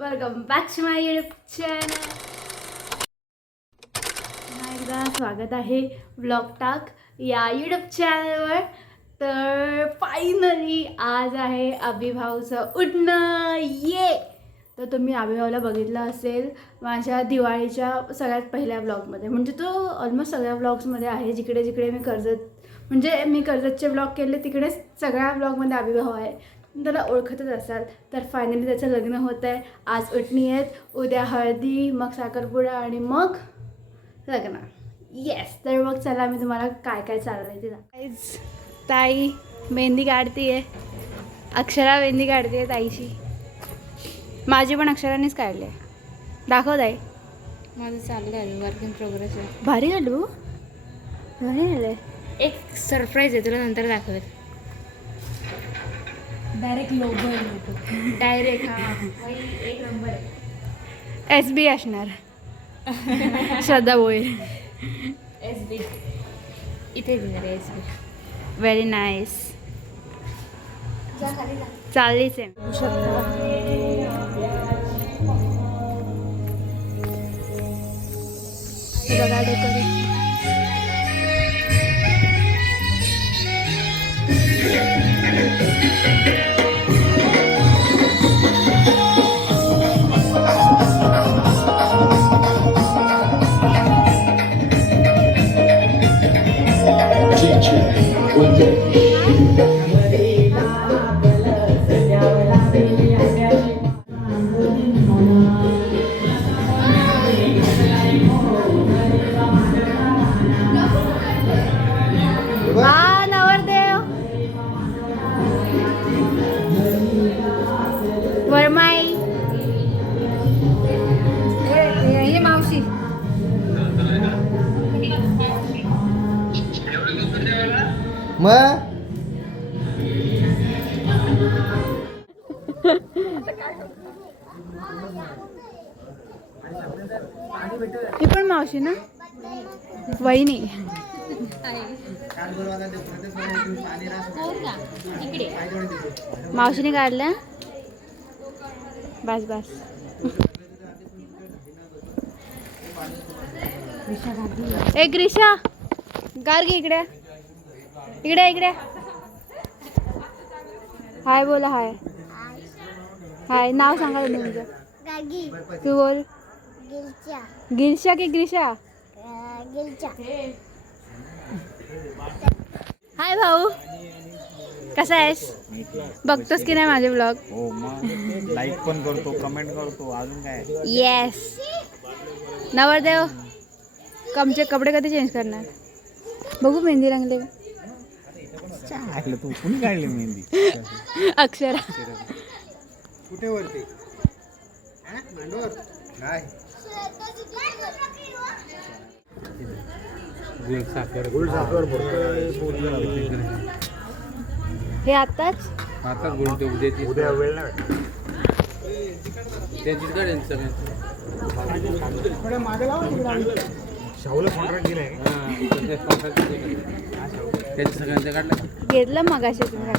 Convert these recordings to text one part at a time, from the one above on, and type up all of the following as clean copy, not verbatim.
Welcome back to my YouTube channel. पुन्हा एकदा स्वागत आहे व्लॉग टाक या यूट्यूब चॅनलवर. तर फायनली आज आहे अभिभाऊचं उठणं. ये तर तुम्ही अभिभाऊला बघितलं असेल माझ्या दिवाळीच्या सगळ्यात पहिल्या व्लॉगमध्ये. म्हणजे तो ऑलमोस्ट सगळ्या व्लॉग्समध्ये आहे. जिकडे जिकडे मी मी कर्जतचे व्लॉग केले तिकडे सगळ्या व्लॉगमध्ये अभिभाऊ आहे. त्याला ओळखतच असाल. तर फायनली त्याचं लग्न होतं आहे. आज उठणी आहेत, उद्या हळदी, मग साखरपुडा आणि मग लग्न. येस. तर मग चला मी तुम्हाला काय काय चाललं आहे ते ताई मेहंदी काढते आहे. अक्षरा मेहंदी काढते आहे ताईची. माझी पण अक्षरानेच काढली आहे. दाखव ताई. माझं चाललं आहे वर्क इन प्रोग्रेस आहे. भारी घालू भारी झालं. एक सरप्राईज आहे, तुला नंतर दाखवेल. Direct logo direct. हां एक नंबर आहे. SB असणार. श्रद्धा भोईर. SB इथे देणार आहे. SB very nice. चाललीच आहे. बघा डेकोरेशन. वरमाई हे मावशी. ही पण मावशी ना. वहिनी. मावशीने काढल्या. बस बस. एक ग्रीशा गार घे इकडे इकडे इकडे. हाय बोला. हाय हाय. नाव सांगा तुम्ही तुमचं. तू बोल. गिलशा की ग्रीशा. हाय भाऊ, कसा आहेस? बघतोस की नाही माझे ब्लॉग? हो मग लाईक पण करतो, कमेंट करतो, अजून काय. येस. नवरदेव कमचे कपडे कधी चेंज करणार? बघू मेहंदी रंगले. तू कुणी काढली मेहंदी? अक्षरा. कुठे वरती काय गुळ साखर हे आताच बोलतो. उद्या वेळ नाही. शाहूला कॉन्ट्रॅक्ट दिलाय. सगळ्यांचं काढलं घेतलं मगाशी तुम्ही.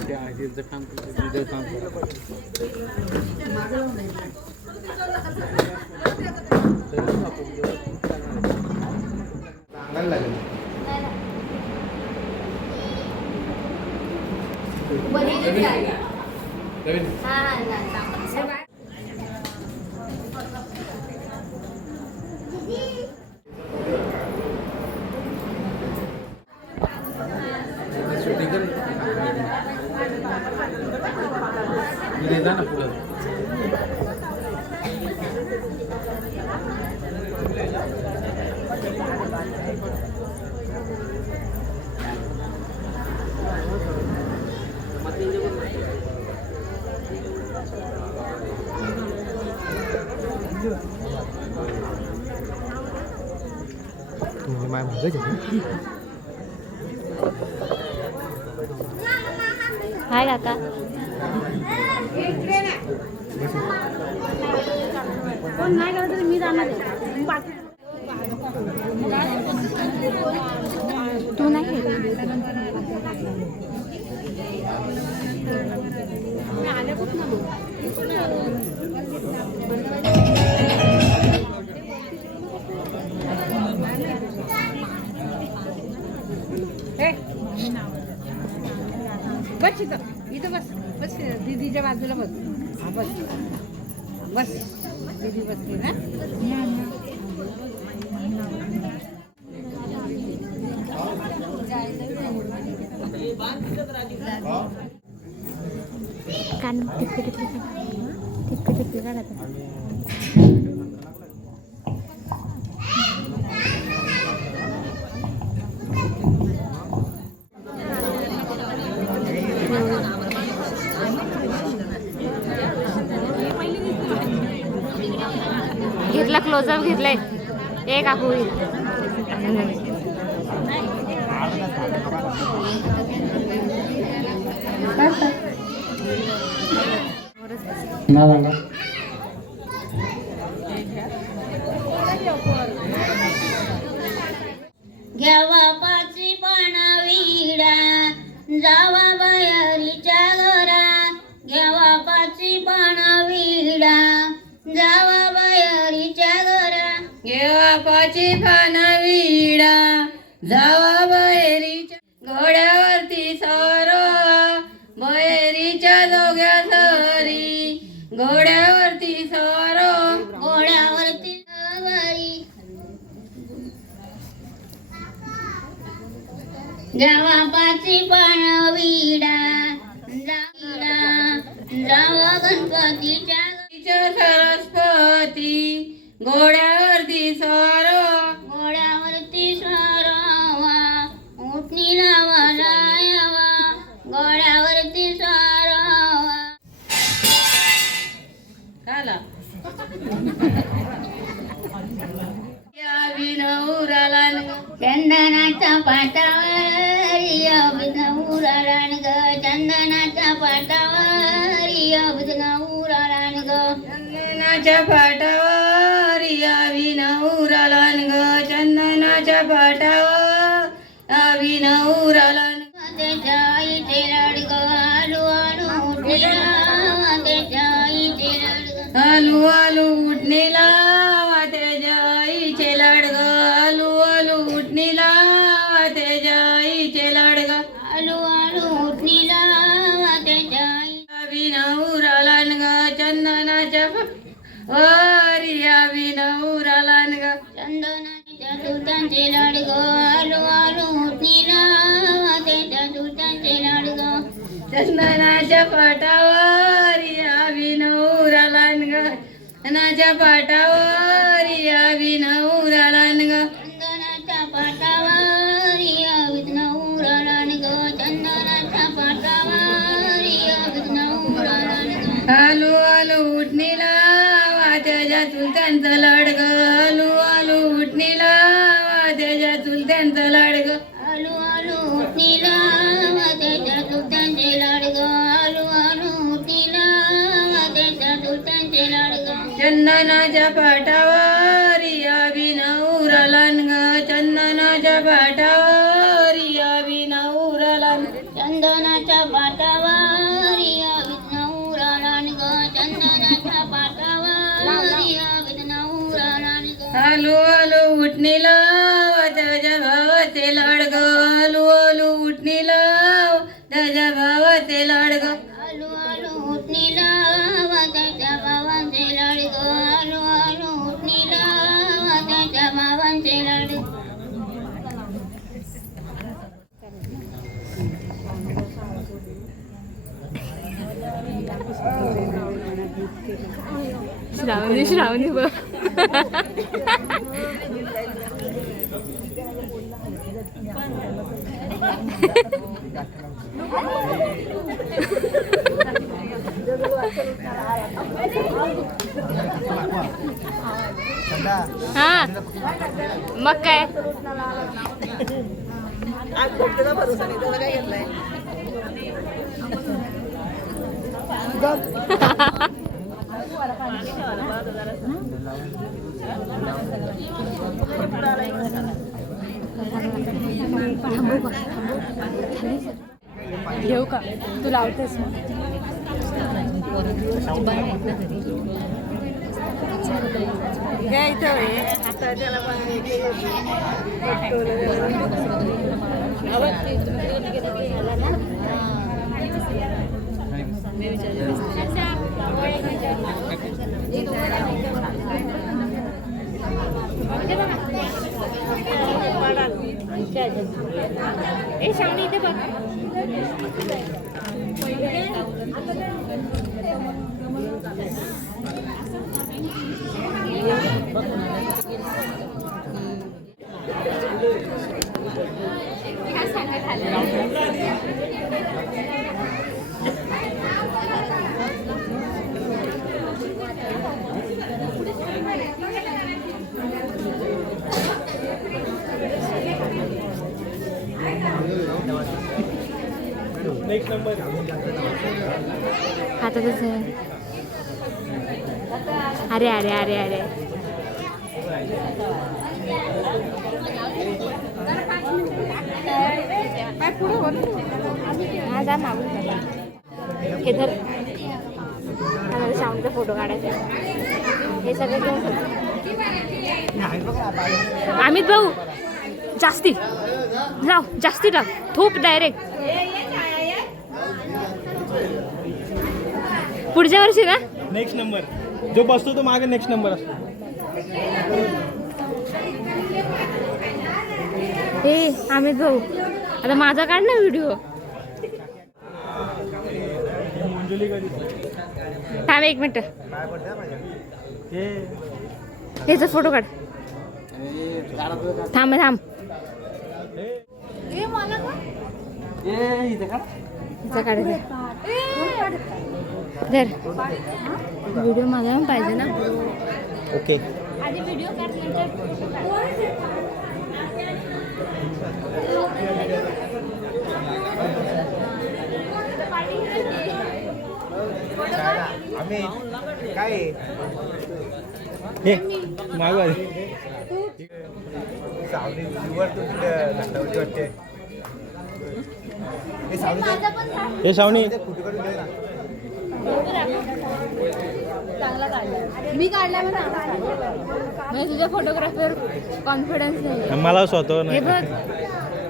हाय काका. कोण नाही करत तर मी जाणार आहे. तू नाही आले. इथं बस बस दीदीच्या बाजूला बस हा बस बस दीदी बसली ना कान टिपके काढा घेतला क्लोजअप घेतलाय एक काकू घ्यावा पाची पानाविडा जावा बाहेरीच्या घरा घ्यावा पाची पानाविडा जावा बाहेरीच्या घरा घ्यावा पाची पानाविडा जावा बाहेरीच्या घोड्यावरती सारो बाहेरीच्या दोघ्या सरी घोड्यावरती सारो घोड्यावरती सवारी जावा पाची पाणविडा जावा गणपतीच्या सरस्वती घोड्यावरती सारो घोड्यावरती सारावा उठणी लावाला यावा घोड्यावरती सारावा काला चंदनाच्या पाटावर अभिनवराण ग चंदनाच्या पाटावर अभिनवराण ग चंदनाच्या पाटावर अभिनवराण ग चंदनाच्या पाटावर अभिनवराण त्याच्या आईचे लाडग आलू आलू उठलेला त्याच्या आईचे लाडग आलू आलू उठलेला त्याच्या आईचे लाडग आलू आलू उठणीला त्याच्या आईचे लाडग आलू आलू उठणीला त्याच्या आई अभिनवरालान ग चंदनाच्या वारी अभिनवरालान ग चंदनाच्या सुलतानचे लाडग आलू आलू उठणीला त्याच्या सुलतानचे लाडग चंदनाच्या पाटावारी अभिनवरालान ग चंदनाच्या पाटावारी अभिनवरालान ग चंदनाच्या पाटावारी अभिनवरालान ग चंदनाच्या पाटावारी अभिनवरालान ग आलू आलू उठणीला त्याच्या चुलत्यांचं लाडग आलू आलू उठणीला त्याच्या चुलत्यांचं लाडग आलू आलू उठणीला त्याच्या चुलत्यांचे लाडग आलू आलू उठणीला त्याच्या चुलत्यांचे लाडग चंदनाच्या पाटावारी अभिनवरालान ग चंदनाच्या पाटावारी अभिनवरालान चंदनाच्या पाटावारी अभिनवरालान ग चंदनाच्या पाटावारी अभिनवरालान ग आलू आलू उठणीला त्याच्या भावाचे लाडग आलू आलू उठणीला त्याच्या भावाचे लाडग आलू आलू उठणीला त्याच्या भावांचे लाडग आलू आलू उठणीला त्याच्या भावांचे लाडग श्रावणी श्रावणी बघ हा मग काय घेऊ का तू लावतेस ए शावणी इथे बघ. हातातच आहे. अरे अरे अरे अरे माझा मागून हे धर. मला शामचा फोटो काढायचा. हे सगळं घेऊन अमित भाऊ जास्ती लाव, जास्ती टाक, थोप डायरेक्ट. पुढच्या वर्षी ना नेक्स्ट नंबर जो बसतो तो मागे नेक्स्ट नंबर असतो. ए अमित भाऊ आता माझा काढ ना व्हिडिओ. थांब एक मिनिट, ह्याचा फोटो काढ. थांब थांब, हिचा काढायचा. धर व्हिडिओ मला पण पाहिजे ना. ओके आधी व्हिडिओ काढ आम्ही काय हे मागवा सावली वाटते. हे सावनी मी काढला म्हणजे तुझ्या फोटोग्राफीवर कॉन्फिडन्स नाही. मला स्वतः नाही. हे बघ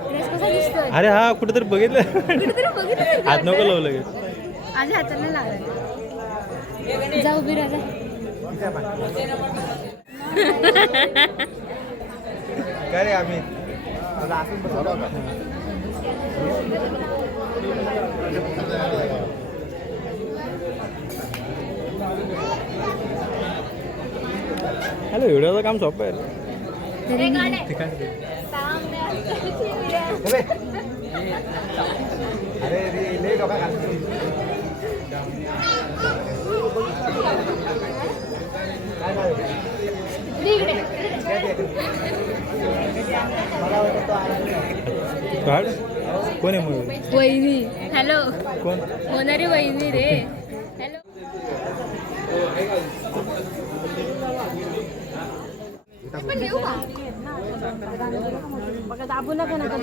ड्रेस कसा दिसतोय. अरे हा कुठेतरी बघितलं. बघितलं हात नको लावू लगेच. माझ्या हाताला लागला. जा उभी राहा. काय रे आम्ही हॅलो व्हिडिओचं काम सोपं आहे. कोण आहे मग? वहिनी. हॅलो कोण होणारी वहिनी रे. हॅलो दाबू नका नका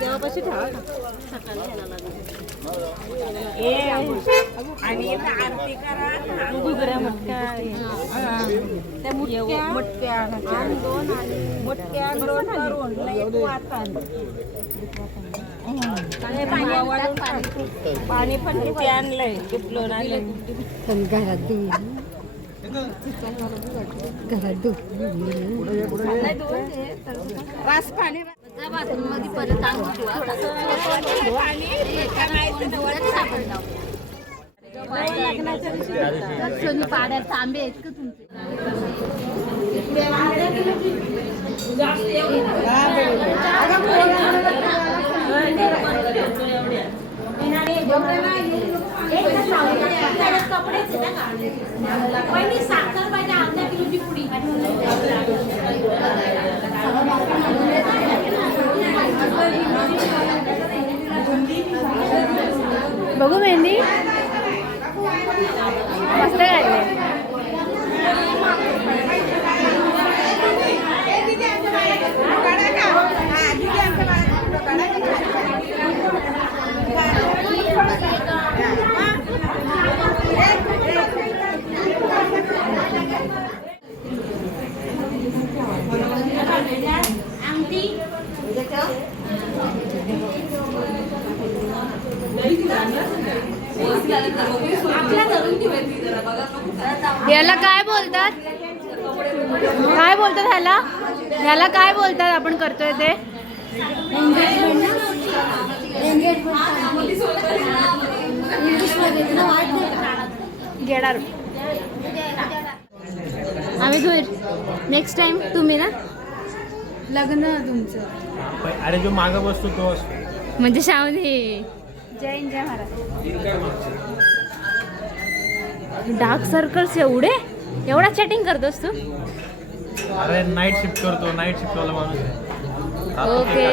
देवापाशी ठेवा आणि आरती करा. घुगऱ्या मटक्या त्या मुटक्या दोन मुटक्या दोन करून पाणी पण किती आणलंय. टिपलो नाही घरात वास पाणी मध्ये परत सोनी पाड्यात आंबे आहेत का तुमचे. साखर पाहिजे अर्धा किलोची पुडी. बघू मेहंदी मस्त काढले. याला काय बोलतात? काय बोलतात ह्याला? ह्याला काय बोलतात आपण करतोय ते? गेडार. आम्ही धुर नेक्स्ट टाइम तुम्ही ना लग्न तुमचं. अरे जो मागं बसतो तो असतो. म्हणजे शावणी. जय हिंद जय महाराज. डार्क सर्कल्स एवढा चॅटिंग करतोस तू? अरे नाईट शिफ्ट करतो, नाईट शिफ्ट वाला माणूस आहे. ओके.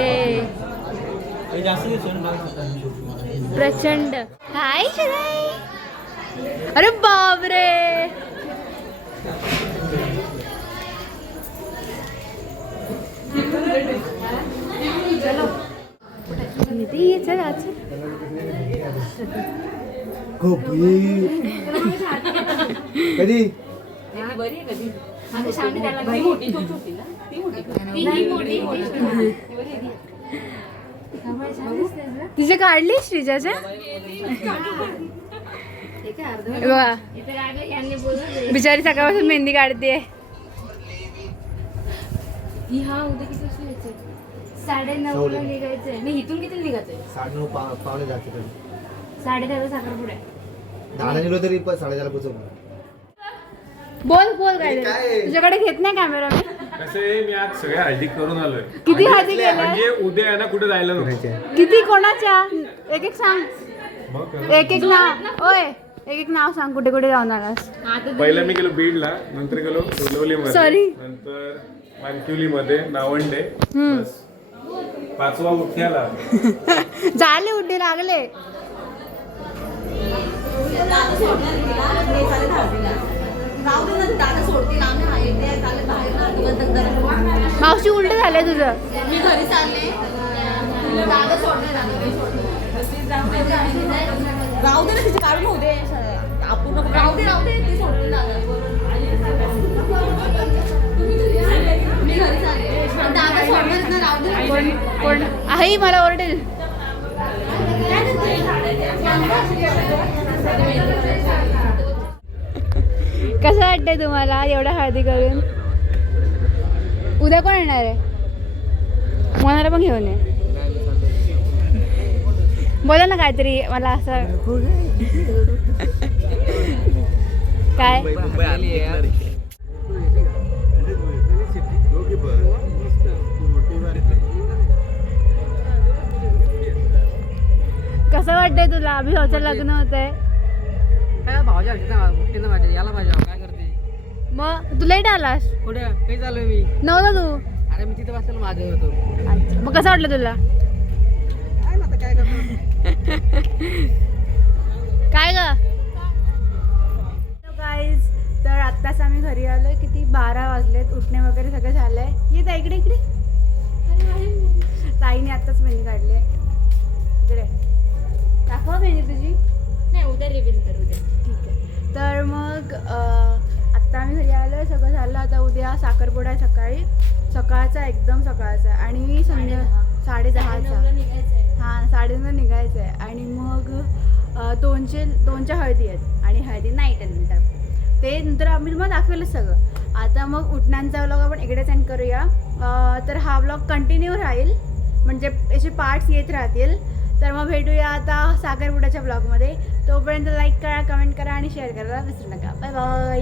हे जास्त दिवस प्रचंड. हाय शिराई. अरे बापरे. कधी तिचे काढली श्रीजाच्या बघा. बिचारी सकाळपासून मेहंदी काढते. हा उद्या किती वाजता यायचंय? 9:30 ला निघायचंय. नाही इथून किती निघायचंय? 9:30 पावणे जाते. 10:30 साखरपुडा. 10 निघलो तरी 10:30 पोहोचू. बोल काय तुझ्याकडे घेत नाही कॅमेरा मी. कसे मी आज सगळ्या हळदी करून आलोय. किती हळदी केल्या? म्हणजे उद्या आहे ना कुठे जायला नको. किती कोणाच्या? एक सांग. मग एक नाव. ओय एक नाव सांग. कुठे कुठे जाऊन आलास? पहिला मी गेलो बीडला, नंतर गेलो डोंबिवलीमध्ये, Sorry. नंतर मानकिवलीमध्ये, नावंडे, बस. 5वा मुख्याला. झाले उड्डे लागले. मावशी उलट झालंय तुझं. मी घरी चालले. राहू दे ना तिचे काढून होऊ दे. आपण राहू दे ती सोडली दादा. मी घरी चालले. दादा सोडलेच ना. राहू दे. कोण आहे मला ओरडेल. कसं वाटतंय तुम्हाला एवढ्या हळदी करून? उद्या कोण येणार आहे? मनाला पण घेऊन ये. बोला ना काहीतरी. मला असं काय कसं वाटतंय तुला? अभिभावचं लग्न होत आहे. याला पाहिजे काय करते मग तू लेट आलास? कुठे काही चालू मी नव्हता तू? अरे मी तिथे बसलो माझे होतो. अच्छा. मग कसं वाटलं तुला? काय ना आता काय करतो. काय ग गाईज? तर आत्ताच आम्ही घरी आलोय. किती 12 वाजलेत. उठणे वगैरे सगळं झालंय. ये इकडे इकडे. ताईने आत्ताच मेहंदी काढली आहे. इकडे दाखवा मेहंदी तुझी. नाही उद्या रिव्हील कर. उद्या ठीक आहे. तर मग आत्ता आम्ही घरी आलो आहे. सगळं झालं. आता उद्या साखरपुडा आहे सकाळी. सकाळचा एकदम सकाळचा. आणि 10:30चा. हां 9:30 निघायचं आहे. आणि मग 2च्या हळदी आहेत. आणि हळदी नाईट आहे नंतर. ते नंतर आम्ही तुम्हाला दाखवेलच सगळं. आता मग उठण्यांचा व्लॉग आपण इकडे सेंड करूया. तर हा व्लॉग कंटिन्यू राहील. म्हणजे याचे पार्ट्स येत राहतील. तर मग भेटूया आता साखरपुड्याच्या ब्लॉगमध्ये. तोपर्यंत लाईक करा, कमेंट करा आणि शेअर करायला विसरू नका. Bye bye.